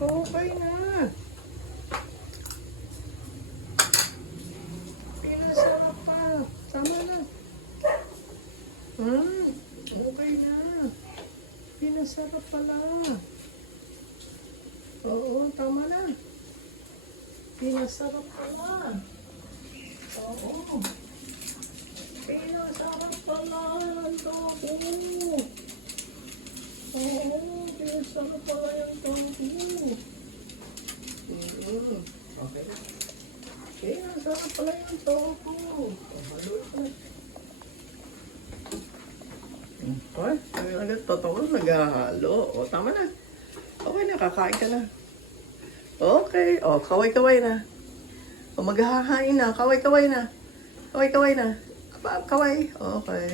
Okay na. Pinasarap pa. Tama na. Okay na. Pinasarap pala. Oo, tama na. Pinasarap pala. Oo. Pinasarap pala ang tofu. Oo, pinasarap pala yung tofu. Okay. Pinasarap pala yung tofu. Okay, agad totoo, naghahalo. O, tama na. Okay na, kakain ka na. Okay, o, kaway-kaway na. O, maghahain na, kaway-kaway na. Kaway-kaway na. Kaway, okay.